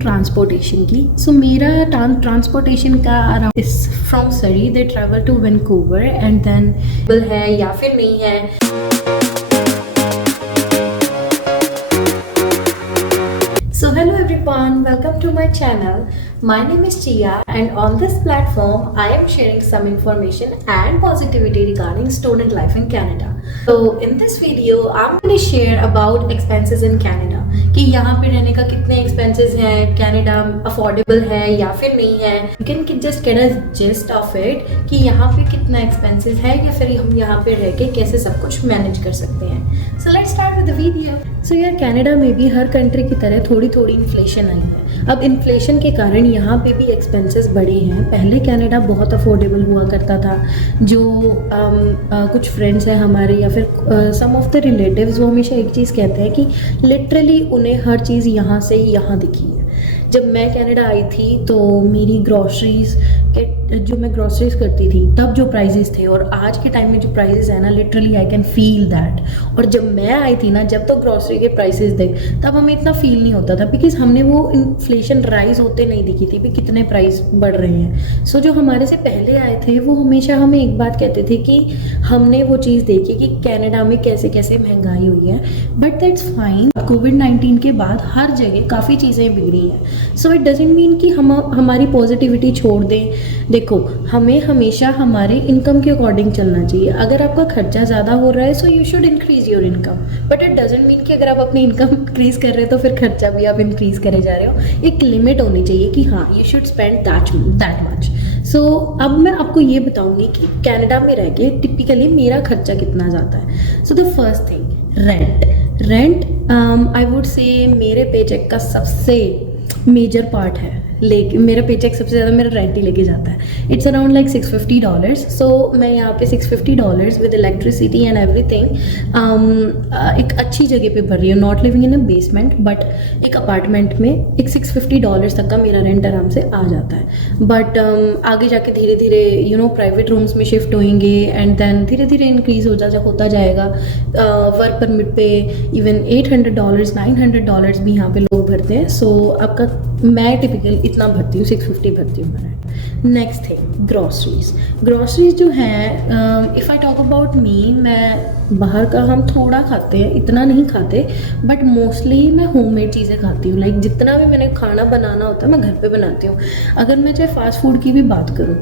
Transportation की। सो मेरा transportation का around is from Surrey they travel to Vancouver and then है या फिर नहीं है। So hello everyone, welcome to my channel. My name is Chia and on this platform I am sharing some information and positivity regarding student life in Canada. So in this video I'm going to share about expenses in Canada कि यहाँ पे रहने का कितने expenses हैं, Canada affordable है या फिर नहीं है। You can just get a gist of it कि यहाँ पे कितना expenses है या फिर हम यहाँ पे रह के कैसे सब कुछ manage कर सकते हैं। So let's start with the video. So यार कनाडा में भी हर कंट्री की तरह थोड़ी थोड़ी इन्फ्लेशन आई है। अब इन्फ्लेशन के कारण यहाँ पे भी एक्सपेंसेस बढ़े हैं। पहले कनाडा बहुत अफोर्डेबल हुआ करता था। जो कुछ फ्रेंड्स हैं हमारे या फिर सम ऑफ द रिलेटिव्स वो हमेशा एक चीज़ कहते हैं कि लिटरली उन्हें हर चीज़ यहाँ से ही यहाँ दिखी है। जब मैं कनाडा आई थी तो मेरी ग्रॉसरीज के जो मैं ग्रॉसरीज करती थी तब जो प्राइजेस थे और आज के टाइम में जो प्राइजेस है ना, literally I can feel that. और जब मैं आई थी ना, जब तो ग्रॉसरी के प्राइसेस थे तब हमें इतना फील नहीं होता था बिकॉज हमने वो इन्फ्लेशन राइज होते नहीं दिखी थी भी कितने प्राइस बढ़ रहे हैं। सो जो हमारे से पहले आए थे वो हमेशा हमें एक बात कहते थे कि हमने वो चीज़ देखी कि कनाडा में कैसे कैसे महंगाई हुई है। But that's fine. कोविड-19 के बाद हर जगह काफ़ी चीज़ें बिगड़ी हैं। सो इट डजेंट मीन कि हम हमारी पॉजिटिविटी छोड़ दें। देखो, हमें हमेशा हमारे इनकम के अकॉर्डिंग चलना चाहिए। अगर आपका खर्चा ज़्यादा हो रहा है so you should increase your income, but it doesn't mean कि अगर आप अपनी इनकम इंक्रीज कर रहे हो तो फिर खर्चा भी आप इंक्रीज करे जा रहे हो। एक लिमिट होनी चाहिए कि हाँ, you should spend that much. So अब मैं आपको ये बताऊंगी कि कनाडा में रह के टिपिकली मेरा खर्चा कितना जाता है। So the first thing, rent I would say मेरे पेचेक का सबसे मेजर पार्ट है। लेकिन मेरा पेचेक सबसे ज़्यादा मेरा रेंट ही लेके जाता है। It's around like $650। सो मैं यहाँ पे $650 विद इलेक्ट्रिसिटी एंड एवरीथिंग एक अच्छी जगह पे भर रही हूँ। Not living in a basement but एक अपार्टमेंट में एक $650 तक का मेरा रेंट आराम से आ जाता है। बट आगे जाके धीरे धीरे प्राइवेट रूम्स में शिफ्ट होंगे एंड देन धीरे धीरे इंक्रीज होता जाएगा। वर्क परमिट पे इवन $800 $900 भी यहाँ पे लोग भरते हैं। सो आपका मैं टिपिकल इतना भरती हूँ, 650 भरती हूँ मैं। नेक्स्ट थिंग, ग्रॉसरीज जो है, if I talk about me, मैं बाहर का हम थोड़ा खाते हैं, इतना नहीं खाते, बट मोस्टली मैं होममेड चीज़ें खाती हूँ। लाइक जितना भी मैंने खाना बनाना होता है मैं घर पे बनाती हूँ। अगर मैं चाहे फास्ट फूड की भी बात करूँ,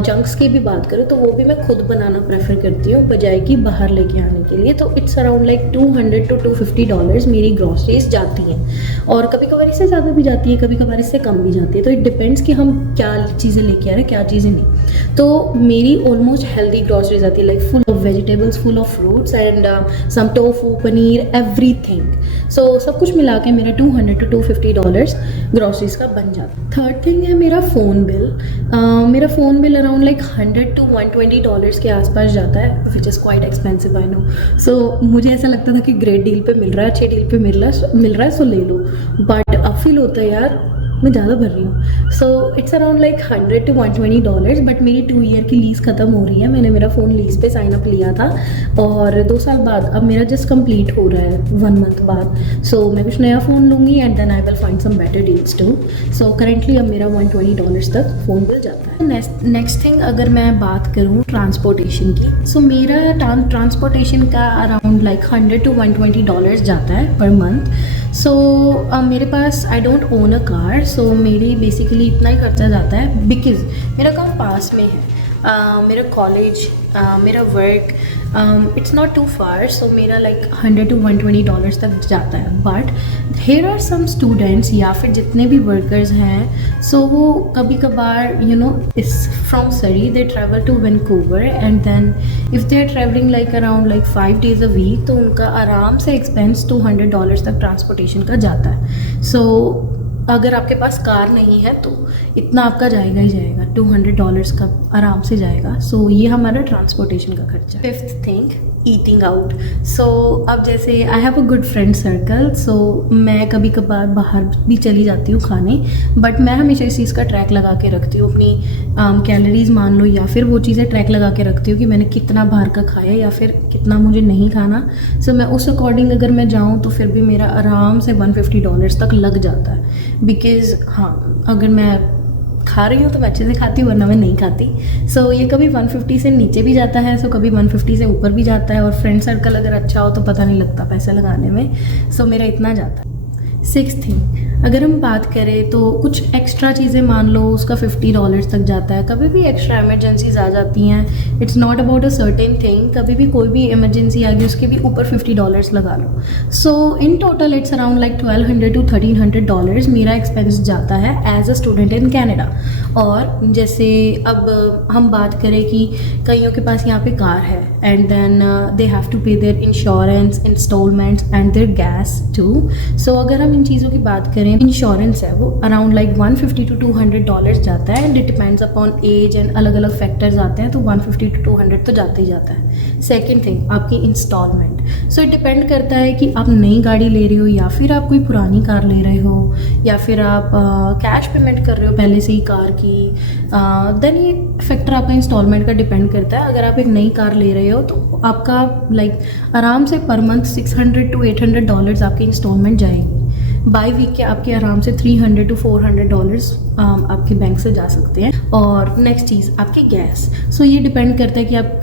जंक्स की भी बात करूँ, तो वो भी मैं खुद बनाना प्रेफर करती हूँ बजाय कि बाहर लेके आने के लिए। तो इट्स अराउंड लाइक $200 to $250 मेरी ग्रॉसरीज जाती हैं। और कभी कभार इससे ज़्यादा भी जाती है, कभी कभार इससे कम भी जाती है। तो इट डिपेंड्स कि हम क्या चीज़ें लेके आ रहे हैं, क्या चीज़ें नहीं। तो मेरी ऑलमोस्ट हेल्दी ग्रॉसरीज आती है, like full of vegetables, full of fruits and some tofu, paneer, everything. So सब कुछ मिला के मेरा $200 to $250 ग्रॉसरीज का बन जाता है। थर्ड थिंग है मेरा फ़ोन बिल। मेरा phone bill around like $100 to $120 के आसपास जाता है, which is quite expensive, I know. So मुझे ऐसा लगता था कि ग्रेट डील पे मिल रहा है, अच्छे डील पे मिल रहा है सो ले लो। बट अब फील होता है यार मैं ज़्यादा भर रही हूँ। So it's around like $100 to $120। But मेरी 2 ईयर की लीज़ ख़त्म हो रही है। मैंने मेरा फ़ोन लीज़ पे साइन अप लिया था और 2 साल बाद अब मेरा जस्ट कंप्लीट हो रहा है 1 मंथ बाद। सो मैं कुछ नया फ़ोन लूँगी and then I will find some better deals too. So currently अब मेरा $120 तक फ़ोन बिल जाता है। नेक्स्ट थिंग, अगर मैं बात करूँ ट्रांसपोर्टेशन की, सो मेरा ट्रांसपोर्टेशन का अराउंड लाइक $100 to $120 जाता है पर मंथ। सो मेरे पास I don't own a car, so मेरी बेसिकली इतना ही खर्चा जाता है बिकॉज मेरा काम पास में है। मेरा कॉलेज, मेरा work, it's not too far, so मेरा लाइक $100 to $120 तक जाता है। But here are some students या फिर जितने भी वर्कर्स हैं, सो वो कभी कभार इस from Surrey they travel to Vancouver and then if they are travelling like around like 5 days a week, तो उनका आराम से एक्सपेंस $200 तक ट्रांसपोर्टेशन का जाता है। सो अगर आपके पास कार नहीं है तो इतना आपका जाएगा ही जाएगा, $200 का आराम से जाएगा। सो ये हमारा ट्रांसपोर्टेशन का खर्चा। Fifth thing, eating out. So अब जैसे I have a good friend circle, so मैं कभी कभार बाहर भी चली जाती हूँ खाने, बट मैं हमेशा इस चीज़ का ट्रैक लगा के रखती हूँ, अपनी कैलोरीज मान लो, या फिर वो चीज़ें ट्रैक लगा के रखती हूँ कि मैंने कितना बाहर का खाया या फिर कितना मुझे नहीं खाना। सो मैं उस अकॉर्डिंग अगर मैं जाऊँ तो फिर भी मेरा आराम से $150 तक लग जाता है। बिकॉज़ हाँ, अगर मैं खा रही हूँ तो मैं अच्छे से खाती हूँ, वरना मैं नहीं खाती। सो ये कभी 150 से नीचे भी जाता है, सो कभी 150 से ऊपर भी जाता है, और फ्रेंड सर्कल अगर अच्छा हो तो पता नहीं लगता पैसे लगाने में। सो मेरा इतना जाता है। सिक्स्थ थिंग, अगर हम बात करें तो कुछ एक्स्ट्रा चीज़ें मान लो उसका $50 तक जाता है। कभी भी एक्स्ट्रा इमरजेंसीज आ जाती हैं, it's not about a certain thing, कभी भी कोई भी इमरजेंसी आ गई उसके भी ऊपर $50 लगा लो। So in total it's around like $1200 to $1300 मेरा एक्सपेंस जाता है as a student in Canada. और जैसे अब हम बात करें कि कईयों के पास यहाँ पे कार है, and then they have to pay their insurance, installments and their gas too. So अगर हम इन चीज़ों की बात करें, इंश्योरेंस है वो अराउंड लाइक $150 to $200 जाता है, and it depends upon age and अलग अलग फैक्टर्स आते हैं, तो $150 to $200 तो जाता ही जाता है। सेकेंड थिंग, आपकी इंस्टॉलमेंट। सो इट डिपेंड करता है कि आप नई गाड़ी ले रहे हो या फिर आप कोई पुरानी कार ले रहे हो, या फिर आप कैश पेमेंट कर रहे हो पहले से ही कार की। देन ये फैक्टर आपका इंस्टॉलमेंट का डिपेंड करता है। अगर आप एक नई कार ले रहे हो तो आपका लाइक आराम से पर मंथ $600 to $800 आपकी इंस्टॉलमेंट जाएगी। बाई वीक के आपके आराम से $300 to $400 आपके बैंक से जा सकते हैं। और नेक्स्ट चीज़, आपकी गैस। सो ये डिपेंड करता है कि आप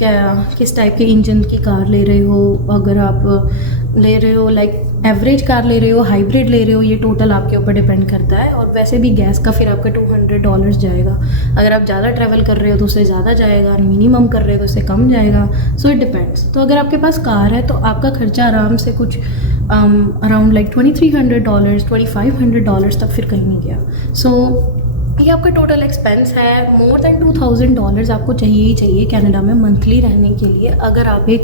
किस टाइप के इंजन की कार ले रहे हो। अगर आप ले रहे हो लाइक एवरेज कार ले रहे हो, हाइब्रिड ले रहे हो, ये टोटल आपके ऊपर डिपेंड करता है। और वैसे भी गैस का फिर आपका $200 जाएगा। अगर आप ज़्यादा ट्रैवल कर रहे हो तो उससे ज़्यादा जाएगा, मिनिमम कर रहे हो तो उससे कम जाएगा। So it depends. तो अगर आपके पास कार है तो आपका खर्चा आराम से कुछ अराउंड लाइक $2300 $2500 तक फिर कहीं नहीं गया। सो ये आपका टोटल एक्सपेंस है। मोर देन $2000 आपको चाहिए ही चाहिए कनाडा में मंथली रहने के लिए, अगर आप एक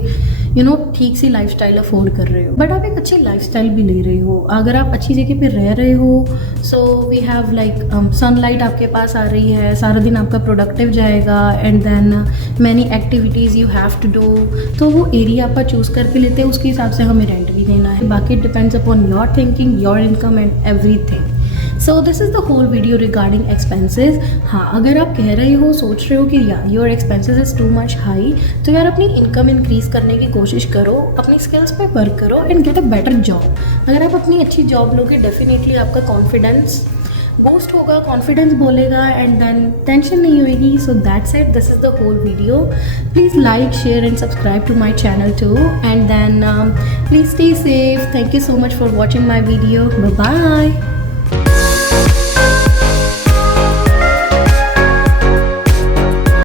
ठीक सी लाइफस्टाइल अफोर्ड कर रहे हो, बट आप एक अच्छी लाइफस्टाइल भी ले रहे हो। अगर आप अच्छी जगह पे रह रहे हो, so we have like sunlight आपके पास आ रही है, सारा दिन आपका प्रोडक्टिव जाएगा, and then many activities you have to do. तो वो एरिया आप चूज़ करके लेते हैं, उसके हिसाब से हमें रेंट भी देना है। बाकी depends upon your thinking, your income and everything. So this is the whole video regarding expenses. हाँ, अगर आप कह रहे हो, सोच रहे हो कि यार your expenses is too much high, तो यार अपनी इनकम इंक्रीज़ करने की कोशिश करो, अपनी स्किल्स पे वर्क करो and get a better job. अगर आप अपनी अच्छी जॉब लोगे, डेफिनेटली आपका कॉन्फिडेंस बूस्ट होगा, कॉन्फिडेंस बोलेगा, एंड देन टेंशन नहीं होएगी। So that's it, this is the whole video. Please like, share and subscribe to my channel too, and then please stay safe. Thank you so much for watching my video. Bye bye.